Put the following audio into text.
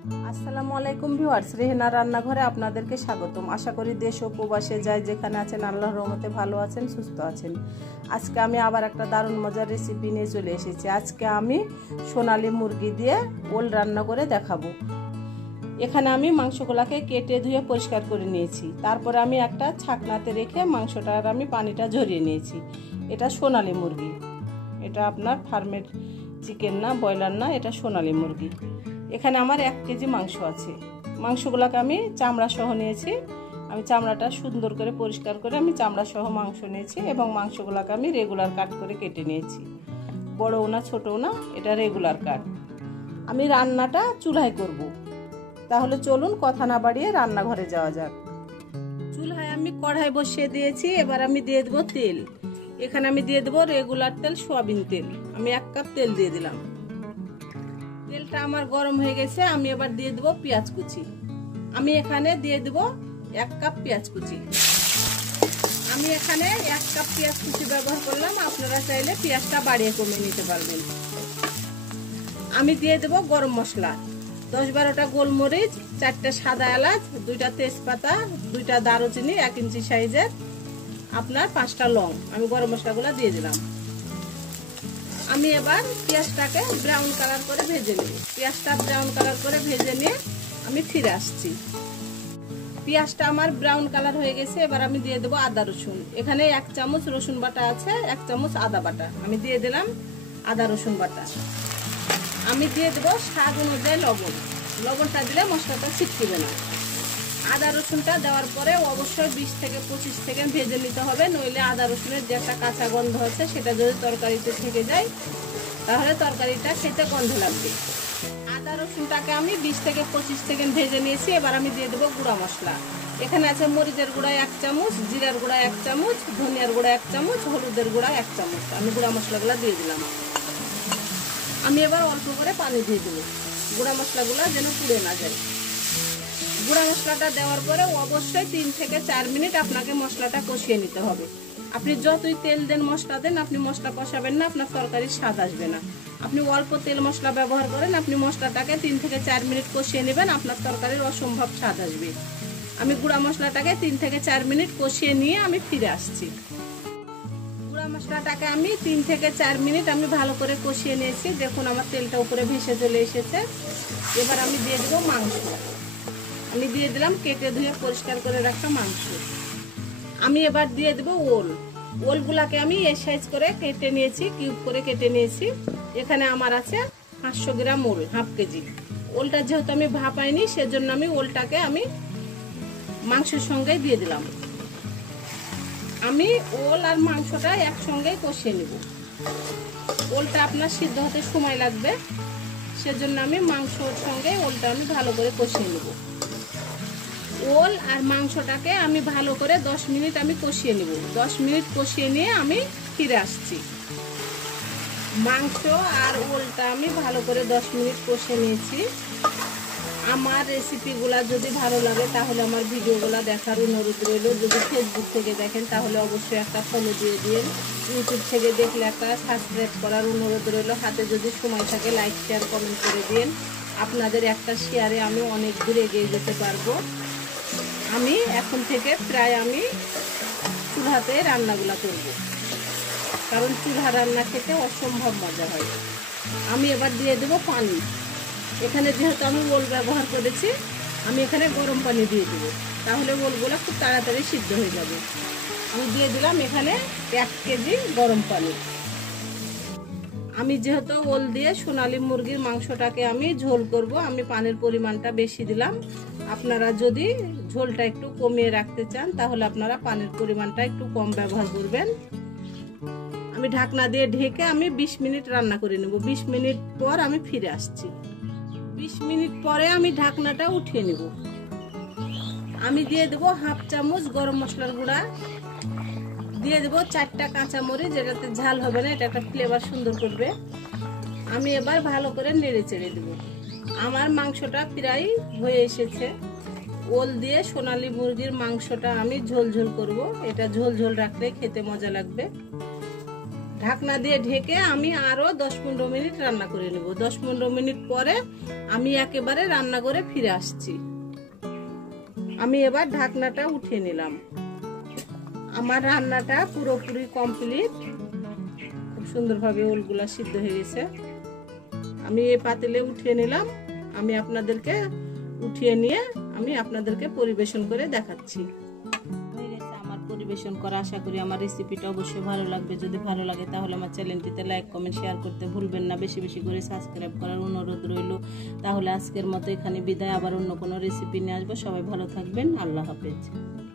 আসসালামু আলাইকুম ভিউয়ার্স, রেহেনা রান্নাঘরে আপনাদেরকে স্বাগতম। আশা করি দেশ ও প্রবাসে যায় যেখানে আছেন আল্লাহর রহমতে ভালো আছেন, সুস্থ আছেন। আজকে আমি আবার একটা দারুণ মজার রেসিপি নিয়ে চলে এসেছি। আজকে আমি সোনালী মুরগি দিয়ে ওল রান্না করে দেখাবো। এখানে আমি মাংসগুলোকে কেটে ধুয়ে পরিষ্কার করে নিয়েছি। তারপরে আমি একটা ছাকনাতে রেখে মাংসটার আমি পানিটা ঝরিয়ে নিয়েছি। এটা সোনালী মুরগি, এটা আপনার ফার্মের চিকেন না, ব্রয়লার না, এটা সোনালী মুরগি। এখানে আমার 1 কেজি মাংস আছে। মাংসগুলোকে আমি চামড়া সহ নিয়েছি। আমি চামড়াটা সুন্দর করে পরিষ্কার করে আমি চামড়া সহ মাংস নিয়েছি এবং মাংসগুলোকে আমি রেগুলার কাট করে কেটে নিয়েছি। বড়ও না ছোটও না, এটা রেগুলার কাট। আমি রান্নাটা চুলায় করব। তাহলে চলুন কথা না বাড়িয়ে রান্নাঘরে যাওয়া যাক। চুলায় আমি কড়াই বসিয়ে দিয়েছি। এবার আমি দিয়ে দেবো তেল। এখানে আমি দিয়ে দেবো রেগুলার তেল, সয়াবিন তেল। আমি 1 কাপ তেল দিয়ে দিলাম। তেলটা আমার গরম হয়ে গেছে। আমি এবার দিয়ে দেবো পেঁয়াজ কুচি। আমি এখানে দিয়ে দেবো 1 কাপ পেঁয়াজ কুচি। আমি এখানে 1 কাপ পেঁয়াজ কুচি ব্যবহার করলাম। আপনারা চাইলে পেঁয়াজটা বাড়িয়ে কমিয়ে নিতে পারবেন। আমি দিয়ে দেবো গরম মশলা, 10-12টা গোলমরিচ, 4টা সাদা এলাচ, 2টা তেজপাতা, 2টা দারুচিনি, 1 ইঞ্চি সাইজের আপনার 5টা লং। আমি গরম মশলাগুলো দিয়ে দিলাম। আমি এবার পেঁয়াজটাকে ব্রাউন কালার করে ভেজে নিই। পেঁয়াজটা ব্রাউন কালার করে ভেজে নিয়ে আমি ফিরে আসছি। পেঁয়াজটা আমার ব্রাউন কালার হয়ে গেছে। এবার আমি দিয়ে দেবো আদা রসুন। এখানে 1 চামচ রসুন বাটা আছে, 1 চামচ আদা বাটা। আমি দিয়ে দিলাম আদা রসুন বাটা। আমি দিয়ে দেবো স্বাদ অনুযায়ী লবণ। লবণটা দিলে মশলাটা ছিটকিবে না। আদা রসুনটা দেওয়ার পরে অবশ্যই 20 থেকে 25 সেকেন্ড ভেজে নিতে হবে, নইলে আদা রসুনের যে একটা কাঁচা গন্ধ আছে সেটা যদি তরকারিতে থেকে যায় তাহলে তরকারিটা খেতে গন্ধ লাগবে। আদা রসুনটাকে আমি 20 থেকে 25 সেকেন্ড ভেজে নিয়েছি। এবার আমি দিয়ে দেবো গুঁড়া মশলা। এখানে আছে মরিচের গুঁড়া 1 চামচ, জিরার গুঁড়া 1 চামচ, ধনিয়ার গুঁড়া 1 চামচ, হলুদের গুঁড়া 1 চামচ। আমি গুঁড়া মশলাগুলো দিয়ে দিলাম। আমি এবার অল্প করে পানি দিয়ে দেবো, গুঁড়া মশলাগুলো যেন পুড়ে না যায়। গুঁড়া মশলাটা দেওয়ার পরে অবশ্যই 3 থেকে 4 মিনিট আপনাকে মশলাটা কষিয়ে নিতে হবে। আপনি যতই তেল দেন, মশলা দেন, আপনি মশলা কষাবেন না, আপনার তরকারির স্বাদ আসবে না। আপনি অল্প তেল মশলা ব্যবহার করেন, আপনি মশলাটাকে 3 থেকে 4 মিনিট কষিয়ে নেবেন, আপনার তরকারির অসম্ভব স্বাদ আসবে। আমি গুঁড়া মশলাটাকে 3 থেকে 4 মিনিট কষিয়ে নিয়ে আমি ফিরে আসছি। গুঁড়া মশলাটাকে আমি 3 থেকে 4 মিনিট আমি ভালো করে কষিয়ে নিয়েছি। দেখুন আমার তেলটা উপরে ভেসে চলে এসেছে। এবার আমি দিয়ে দেবো মাংস। আমি দিয়ে দিলাম কেটে ধুয়ে পরিষ্কার করে রাখা মাংস। আমি এবার দিয়ে দেবো ওল। ওলগুলাকে আমি এই সাইজ করে কেটে নিয়েছি, কিউব করে কেটে নিয়েছি। এখানে আমার আছে 500 গ্রাম ওল, হাফ কেজি। ওলটা যেহেতু আমি ভাপাইনি, সেজন্য আমি ওলটাকে আমি মাংসের সঙ্গে দিয়ে দিলাম। আমি ওল আর মাংসটা একসঙ্গেই কষিয়ে নেব। ওলটা আপনার সিদ্ধ হতে সময় লাগবে, সেজন্য আমি মাংসর সঙ্গে ওলটা আমি ভালো করে কষিয়ে নেব। ওল আর মাংসটাকে আমি ভালো করে 10 মিনিট আমি কষিয়ে নেব। 10 মিনিট কষিয়ে নিয়ে আমি ফিরে আসছি। মাংস আর ওলটা আমি ভালো করে 10 মিনিট কষিয়ে নিয়েছি। আমার রেসিপিগুলা যদি ভালো লাগে তাহলে আমার ভিডিওগুলো দেখার অনুরোধ রইল। যদি ফেসবুক থেকে দেখেন তাহলে অবশ্যই একটা ফলো দিয়ে দিন। ইউটিউব থেকে দেখলে একটা সাবস্ক্রাইব করার অনুরোধ রইল। হাতে যদি সময় থাকে লাইক, শেয়ার, কমেন্ট করে দিন। আপনাদের একটা শেয়ারে আমি অনেক দূর এগিয়ে যেতে পারবো। আমি এখন থেকে প্রায় আমি চুলাতে রান্নাগুলো করব, কারণ চুলা রান্না খেতে অসম্ভব মজা হয়। আমি এবার দিয়ে দেবো পানি। এখানে যেহেতু আমি ওল ব্যবহার করেছি, আমি এখানে গরম পানি দিয়ে দেবো, তাহলে ওলগুলো খুব তাড়াতাড়ি সিদ্ধ হয়ে যাবে। আমি দিয়ে দিলাম এখানে 1 কেজি গরম পানি। আমি যেহেতু ওল দিয়ে সোনালী মুরগির মাংসটাকে আমি ঝোল করব, আমি পানির পরিমাণটা বেশি দিলাম। আপনারা যদি ঝোলটা একটু কমিয়ে রাখতে চান তাহলে আপনারা পানির পরিমাণটা একটু কম ব্যবহার করবেন। আমি ঢাকনা দিয়ে ঢেকে আমি 20 মিনিট রান্না করে নেব। 20 মিনিট পর আমি ফিরে আসছি। 20 মিনিট পরে আমি ঢাকনাটা উঠিয়ে নেব। আমি দিয়ে দেবো হাফ চামচ গরম মশলার গুঁড়া, দিয়ে দেবো 4টা কাঁচামরিচ, যেটাতে ঝাল হবে না, এটা একটা ফ্লেভার সুন্দর করবে। আমি এবার ভালো করে নেড়ে চেড়ে দেবো। আমার মাংসটা প্রায় হয়ে এসেছে। ওল দিয়ে সোনালী মুরগির মাংসটা আমি ঝোল ঝোল করব। এটা ঝোল ঝোল রাখলে খেতে মজা লাগবে। ঢাকনা দিয়ে ঢেকে আমি আরো 10-15 মিনিট রান্না করে নেব। 10-15 মিনিট পরে আমি একেবারে রান্নাঘরে ফিরে আসছি। আমি এবার ঢাকনাটা উঠিয়ে নিলাম। আমার রান্নাটা পুরোপুরি কমপ্লিট। খুব সুন্দরভাবে ওলগুলা সিদ্ধ হয়ে গেছে। আমি এই পাতিলে উঠিয়ে নিলাম। আমি আপনাদেরকে উঠিয়ে নিয়ে আমি আপনাদেরকে পরিবেশন করে দেখাচ্ছি। হয়ে গেছে আমার পরিবেশন করা। আশা করি আমার রেসিপিটা অবশ্যই ভালো লাগবে। যদি ভালো লাগে তাহলে আমার চ্যানেলটিতে লাইক, কমেন্ট, শেয়ার করতে ভুলবেন না। বেশি বেশি করে সাবস্ক্রাইব করার অনুরোধ রইল। তাহলে আজকের মতো এখানে বিদায়। আবার অন্য কোনো রেসিপি নিয়ে আসবো। সবাই ভালো থাকবেন। আল্লাহ হাফেজ।